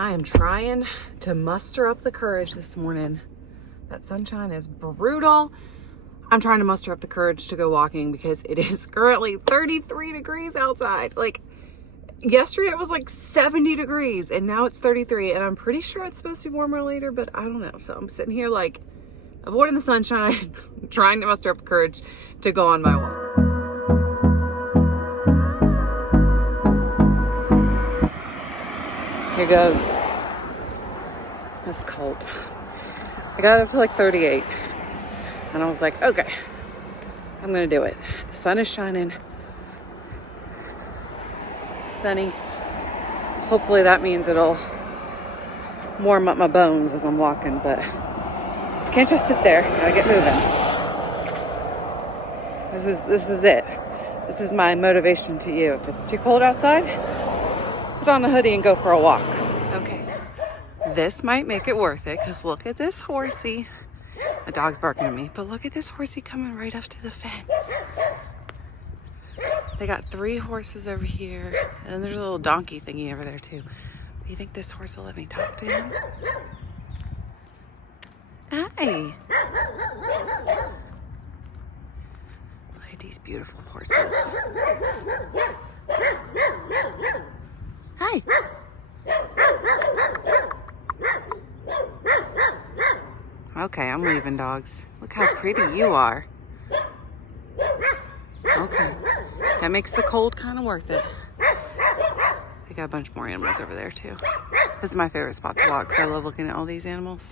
I am trying to muster up the courage this morning. That sunshine is brutal. I'm trying to muster up the courage to go walking because it is currently 33 degrees outside. Like yesterday it was like 70 degrees and now it's 33, and I'm pretty sure it's supposed to be warmer later, but I don't know. So I'm sitting here like avoiding the sunshine, trying to muster up the courage to go on my walk. Here goes. It's cold. I got up to like 38 and I was like, okay, I'm gonna do it. The sun is shining. Sunny. Hopefully that means it'll warm up my bones as I'm walking, but I can't just sit there. Gotta get moving. This is it. This is my motivation to you. If it's too cold outside, put on a hoodie and go for a walk. Okay, this might make it worth it because look at this horsey. The dog's barking at me, but look at this horsey coming right up to the fence. They got 3 horses over here, and then there's a little donkey thingy over there too. Do you think this horse will let me talk to him? Hi. Look at these beautiful horses. Hi. Okay, I'm leaving, dogs. Look how pretty you are. Okay, that makes the cold kind of worth it. We got a bunch more animals over there too. This is my favorite spot to walk, so I love looking at all these animals.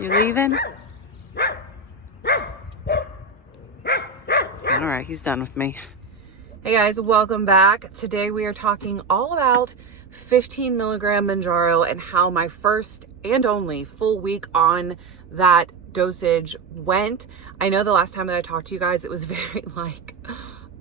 You leaving? All right, he's done with me. Hey guys, welcome back. Today we are talking all about 15 milligram Mounjaro and how my first and only full week on that dosage went. I know the last time that I talked to you guys, it was very like,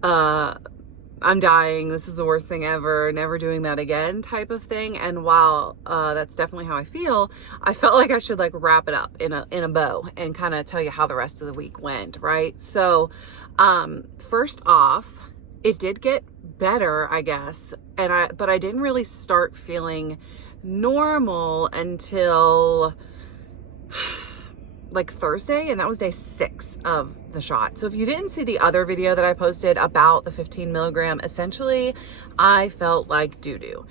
I'm dying, this is the worst thing ever, never doing that again type of thing. And while that's definitely how I feel, I felt like I should like wrap it up in a bow and kind of tell you how the rest of the week went, right? So first off, it did get better, I guess, but I didn't really start feeling normal until like Thursday, and that was day 6 of the shot. So if you didn't see the other video that I posted about the 15 milligram, essentially I felt like doo-doo.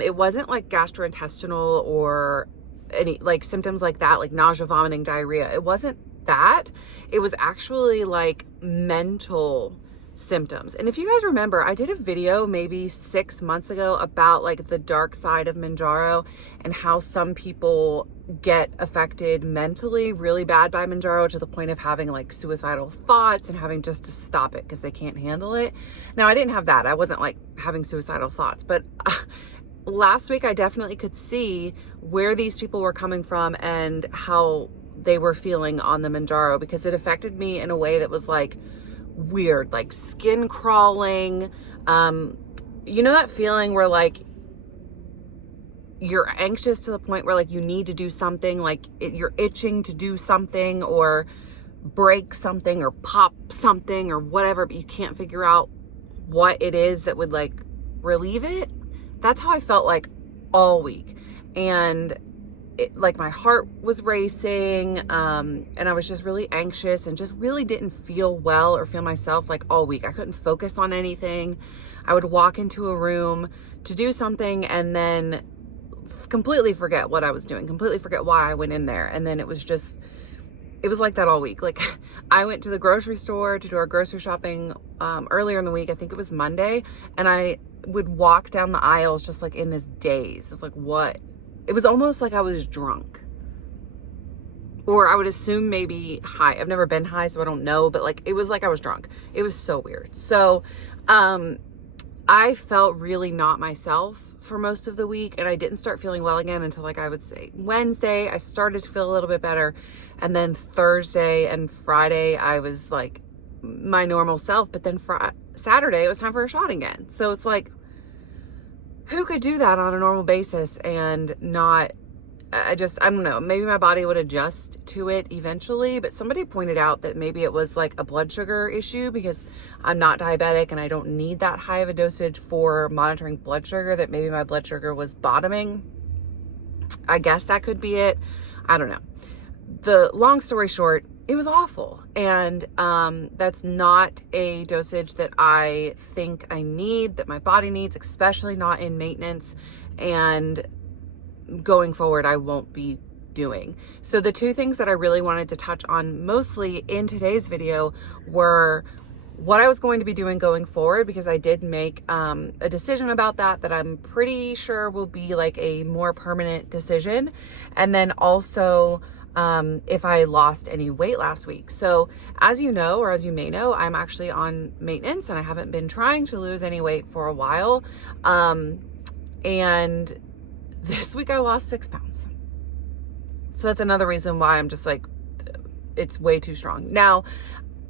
It wasn't like gastrointestinal or any like symptoms like that, like nausea, vomiting, diarrhea. It wasn't that. It was actually like mental symptoms. And if you guys remember, I did a video maybe 6 months ago about like the dark side of Mounjaro and how some people get affected mentally really bad by Mounjaro to the point of having like suicidal thoughts and having just to stop it because they can't handle it. Now, I didn't have that. I wasn't like having suicidal thoughts, but last week I definitely could see where these people were coming from and how they were feeling on the Mounjaro, because it affected me in a way that was like weird, like skin crawling. You know that feeling where like you're anxious to the point where like you need to do something, like you're itching to do something or break something or pop something or whatever, but you can't figure out what it is that would like relieve it? That's how I felt like all week. And like my heart was racing, and I was just really anxious and just really didn't feel well or feel myself like all week. I couldn't focus on anything. I would walk into a room to do something and then completely forget what I was doing, completely forget why I went in there. And then it was like that all week. Like I went to the grocery store to do our grocery shopping earlier in the week. I think it was Monday. And I would walk down the aisles just like in this daze of like what? It was almost like I was drunk, or I would assume maybe high. I've never been high, so I don't know, but like, it was like I was drunk. It was so weird. So, I felt really not myself for most of the week, and I didn't start feeling well again until like, I would say Wednesday, I started to feel a little bit better. And then Thursday and Friday, I was like my normal self, but then Saturday, it was time for a shot again. So it's like, who could do that on a normal basis and not, I don't know, maybe my body would adjust to it eventually, but somebody pointed out that maybe it was like a blood sugar issue because I'm not diabetic and I don't need that high of a dosage for monitoring blood sugar, that maybe my blood sugar was bottoming I guess that could be it. I don't know. The long story short, it was awful. And that's not a dosage that I think I need, that my body needs, especially not in maintenance. And going forward, I won't be doing. So the two things that I really wanted to touch on mostly in today's video were what I was going to be doing going forward, because I did make a decision about that I'm pretty sure will be like a more permanent decision. And then also if I lost any weight last week. So as you know, or as you may know, I'm actually on maintenance and I haven't been trying to lose any weight for a while. And this week I lost 6 pounds. So that's another reason why I'm just like, it's way too strong. Now,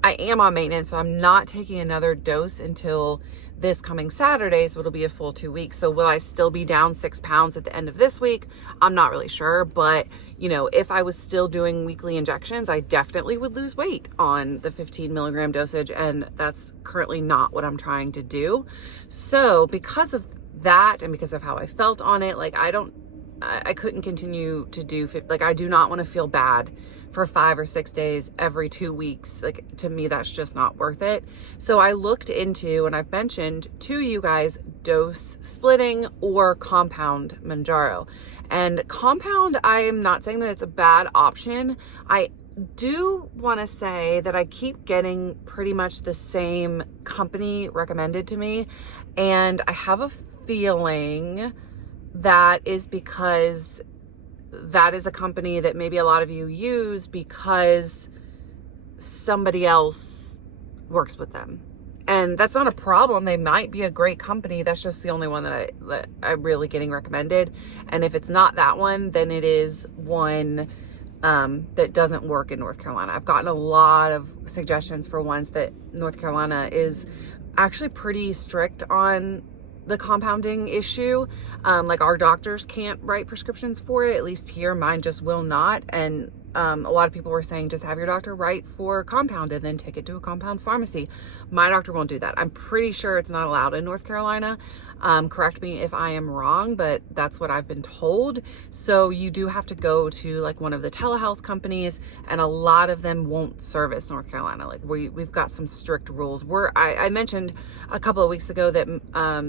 I am on maintenance, so I'm not taking another dose until this coming Saturday, so it'll be a full 2 weeks. So will I still be down 6 pounds at the end of this week? I'm not really sure, but you know, if I was still doing weekly injections, I definitely would lose weight on the 15 milligram dosage, and that's currently not what I'm trying to do. So because of that, and because of how I felt on it, like I couldn't continue to do, like I do not want to feel bad for 5 or 6 days every 2 weeks. Like to me, that's just not worth it. So I looked into, and I've mentioned to you guys, dose splitting or compound Mounjaro. And compound, I am not saying that it's a bad option. I do want to say that I keep getting pretty much the same company recommended to me. And I have a feeling that is because that is a company that maybe a lot of you use because somebody else works with them. And that's not a problem. They might be a great company. That's just the only one that I'm really getting recommended. And if it's not that one, then it is one that doesn't work in North Carolina. I've gotten a lot of suggestions for ones that North Carolina is actually pretty strict on the compounding issue. Like our doctors can't write prescriptions for it, at least here, mine just will not. And a lot of people were saying, just have your doctor write for compounded, then take it to a compound pharmacy. My doctor won't do that. I'm pretty sure it's not allowed in North Carolina. Correct me if I am wrong, but that's what I've been told. So you do have to go to like one of the telehealth companies, and a lot of them won't service North Carolina. Like we've got some strict rules. I mentioned a couple of weeks ago that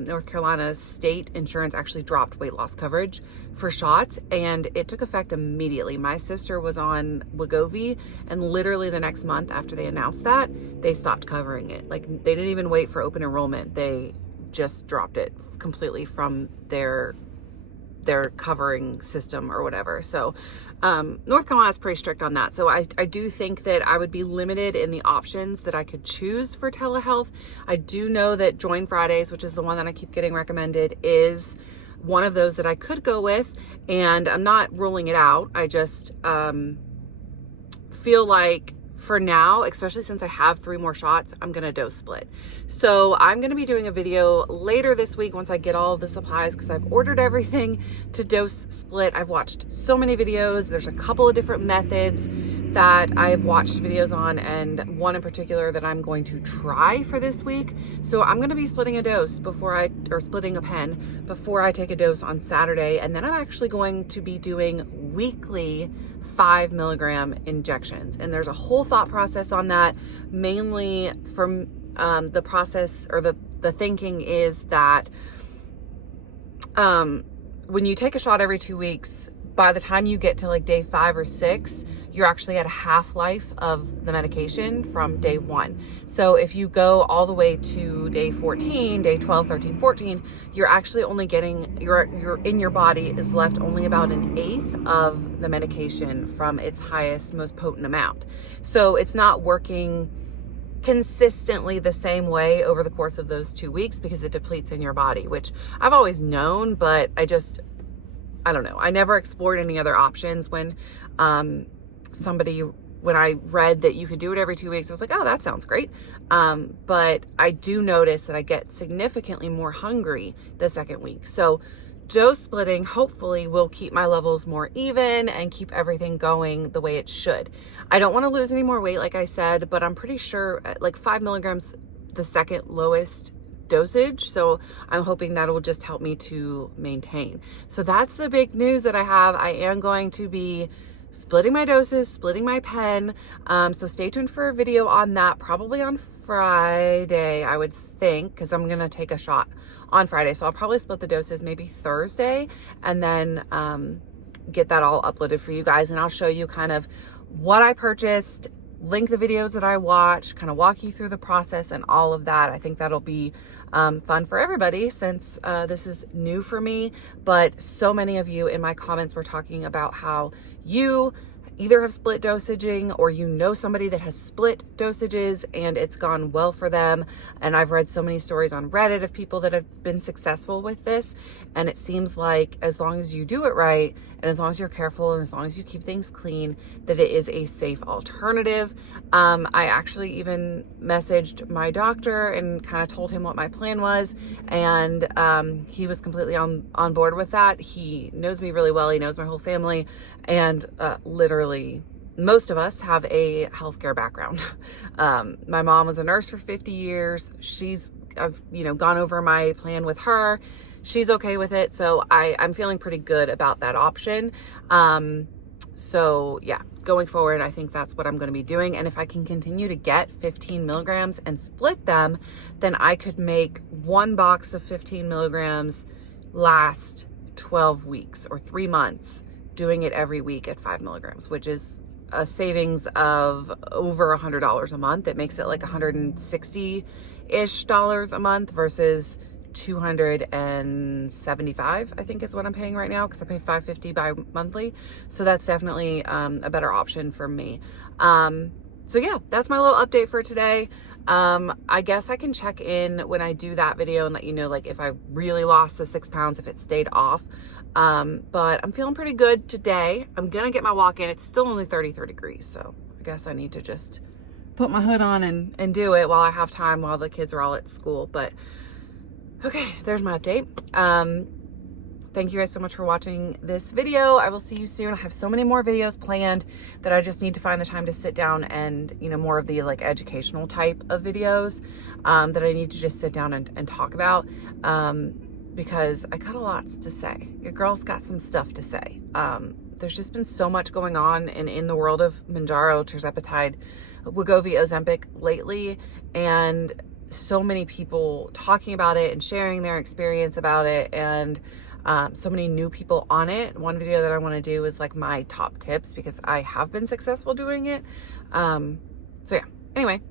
North Carolina state insurance actually dropped weight loss coverage for shots, and it took effect immediately. My sister was on Wegovy, and literally the next month after they announced that, they stopped covering it. Like they didn't even wait for open enrollment. They just dropped it completely from their covering system or whatever. So North Carolina is pretty strict on that. So I do think that I would be limited in the options that I could choose for telehealth. I do know that Join Fridays, which is the one that I keep getting recommended, is one of those that I could go with, and I'm not ruling it out. I just feel like for now, especially since I have 3 more shots, I'm going to dose split. So I'm going to be doing a video later this week once I get all of the supplies, because I've ordered everything to dose split. I've watched so many videos. There's a couple of different methods that I've watched videos on, and one in particular that I'm going to try for this week. So I'm going to be splitting a dose splitting a pen before I take a dose on Saturday. And then I'm actually going to be doing weekly 5 milligram injections. And there's a whole thought process on that, mainly from the process, or the thinking is that when you take a shot every 2 weeks, by the time you get to like day 5 or 6, you're actually at a half-life of the medication from day 1. So if you go all the way to day 14, day 12, 13, 14, you're actually only getting, you're in your body is left only about 1/8 of the medication from its highest, most potent amount. So it's not working consistently the same way over the course of those 2 weeks, because it depletes in your body, which I've always known, but I don't know. I never explored any other options. When when I read that you could do it every 2 weeks, I was like, oh, that sounds great. But I do notice that I get significantly more hungry the second week. So dose splitting hopefully will keep my levels more even and keep everything going the way it should. I don't want to lose any more weight, like I said, but I'm pretty sure like 5 milligrams, the second lowest dosage. So I'm hoping that will just help me to maintain. So that's the big news that I have. I am going to be splitting my doses, splitting my pen. So stay tuned for a video on that, probably on Friday, I would think, because I'm going to take a shot on Friday. So I'll probably split the doses maybe Thursday, and then get that all uploaded for you guys. And I'll show you kind of what I purchased, link the videos that I watched, kind of walk you through the process and all of that. I think that'll be fun for everybody, since this is new for me. But so many of you in my comments were talking about how you either have split dosaging, or you know somebody that has split dosages and it's gone well for them. And I've read so many stories on Reddit of people that have been successful with this. And it seems like as long as you do it right, and as long as you're careful, and as long as you keep things clean, that it is a safe alternative. I actually even messaged my doctor and kind of told him what my plan was. And he was completely on board with that. He knows me really well. He knows my whole family. And literally, most of us have a healthcare background. My mom was a nurse for 50 years. I've gone over my plan with her. She's okay with it. So I'm feeling pretty good about that option. So yeah, going forward, I think that's what I'm going to be doing. And if I can continue to get 15 milligrams and split them, then I could make one box of 15 milligrams last 12 weeks or 3 months, doing it every week at 5 milligrams, which is a savings of over $100 a month. It makes it like $160-ish a month versus $275, I think is what I'm paying right now, because I pay $550 bi-monthly. So that's definitely a better option for me. So yeah, that's my little update for today. I guess I can check in when I do that video and let you know, like, if I really lost the 6 pounds, if it stayed off. But I'm feeling pretty good today. I'm gonna get my walk in. It's still only 33 degrees, so I guess I need to just put my hood on and do it while I have time, while the kids are all at school. But okay, there's my update. Thank you guys so much for watching this video. I will see you soon. I have so many more videos planned that I just need to find the time to sit down and, more of the like educational type of videos that I need to just sit down and talk about, because I got a lot to say. Your girl's got some stuff to say. There's just been so much going on in the world of Mounjaro, tirzepatide, Wegovy, Ozempic lately, and so many people talking about it and sharing their experience about it, and so many new people on it. One video that I want to do is like my top tips, because I have been successful doing it. So yeah, anyway,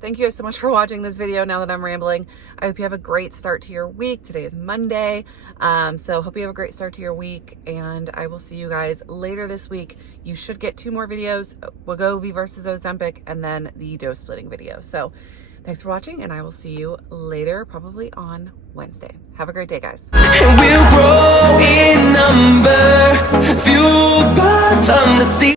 thank you guys so much for watching this video. Now that I'm rambling, I hope you have a great start to your week. Today is Monday. So hope you have a great start to your week, and I will see you guys later this week. You should get 2 more videos, Wegovy versus Ozempic, and then the dose splitting video. So thanks for watching, and I will see you later, probably on Wednesday. Have a great day, guys. And we'll grow in number, fueled by them to see.